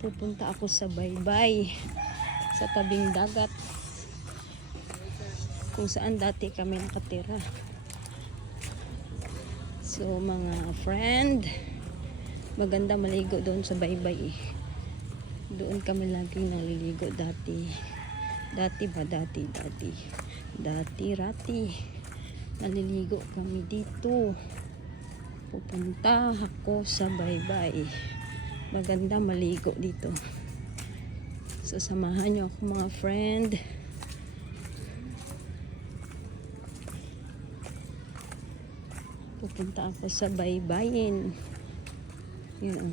Pupunta ako sa baybay sa tabing dagat kung saan dati kami nakatira. So mga friend, maganda maligo doon sa baybay. Doon kami laging naliligo dati. Dati rati. Naliligo kami dito. Pupunta ako sa baybay. Maganda maligo dito. So samahan niyo ako mga friend. Pupunta ako sa baybayin. Yun.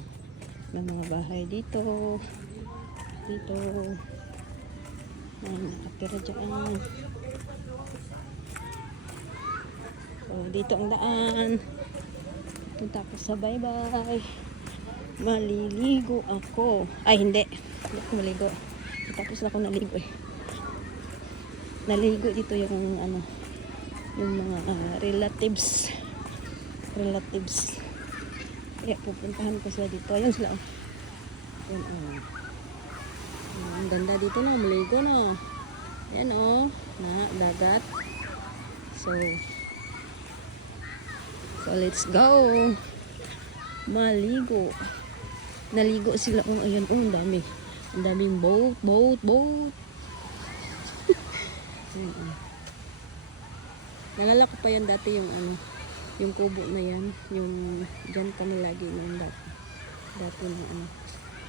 May mga bahay dito. Dito. May nakatira dyan. So dito ang daan. Punta ako sa baybay. Maliligo ako. Ay, hindi. Hindi ako maligo. Tapos na ako naligo eh. Naligo dito yung ano, yung mga relatives. Kaya pupuntahan ko sila dito. Ayun sila. Ayun. Ang ganda dito na. Maligo na. Ayan o. Dagat. So let's go. Maligo. Naligo sila. Ayan, ang dami. Ang daming boat. Nalala ko pa yan dati yung ano, yung kubo na yan. Yung dyan kami lagi yung dati ng ano,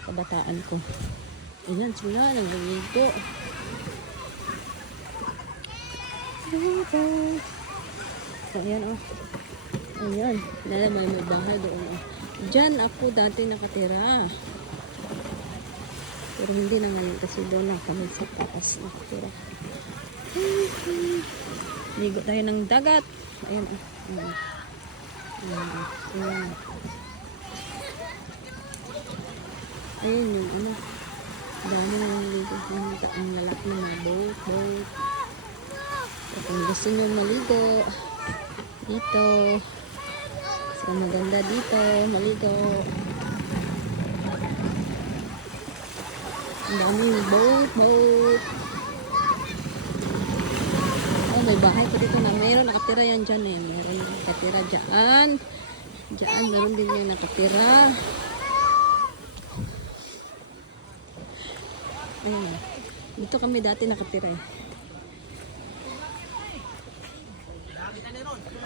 kabataan ko. Ayan sila, naliligo. So, ayan o. Ayan. Nalaman may bahay doon o. Diyan ako dati nakatira. Pero hindi na ngayon kasi doon lang kami sa taas nakatira. Ligo tayo ng dagat. Ayan. Ayan. Ayun yung ano. Dami nang ligo. Ang lalaki ng mga boat. Kung gusto nyo maligo dito. So maganda dito. Maligo. Ang daming boat. Oh, may bahay ko dito na meron nakatira yan dyan eh. Meron nakatira dyan. Meron din yung nakatira. Ayun. Dito kami dati nakatira eh.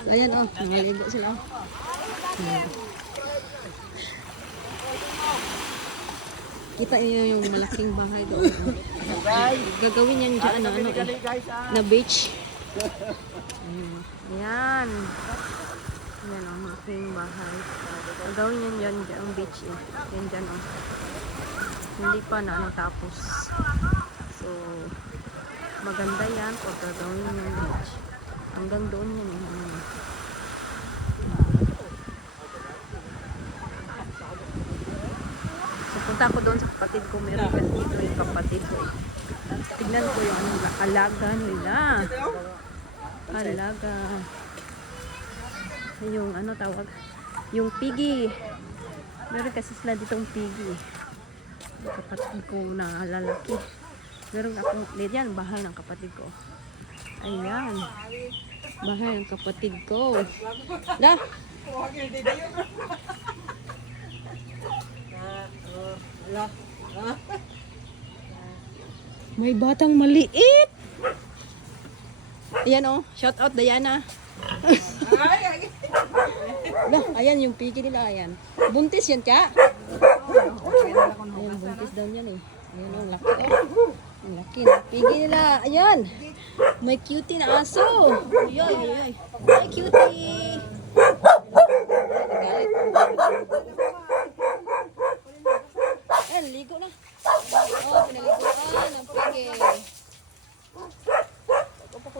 Ayan oh, nangaligo sila. Kita niyo yung malaking bahay doon. Gagawin yan dyan na beach. Yan. Yan ang malaking bahay. Gagawin yan dyan ang beach eh. Yan dyan oh. Hindi pa na tapos. So maganda yan pag gagawin yan yung beach. Hanggang doon yan eh. So punta ako doon sa kapatid ko. Meron kasi dito yung kapatid ko. Tignan ko yung alaga nila. Alaga. Yung ano tawag? Yung piggy. Meron kasi sila ditong piggy. Kapatid ko na lalaki. Meron akong, yan, bahay ng kapatid ko. Ayan. Bahay ng kapatid ko. Lah! May batang maliit! Ayan oh. Shout out Diana. Lah, ayan yung pigi nila. Ayan. Buntis yan, Cha. Ayan, buntis daw yan eh. Ayan oh, laki oh. Ang laki na pigi nila. Ayan. May cutie na aso. Ayoy. Ay, cutie.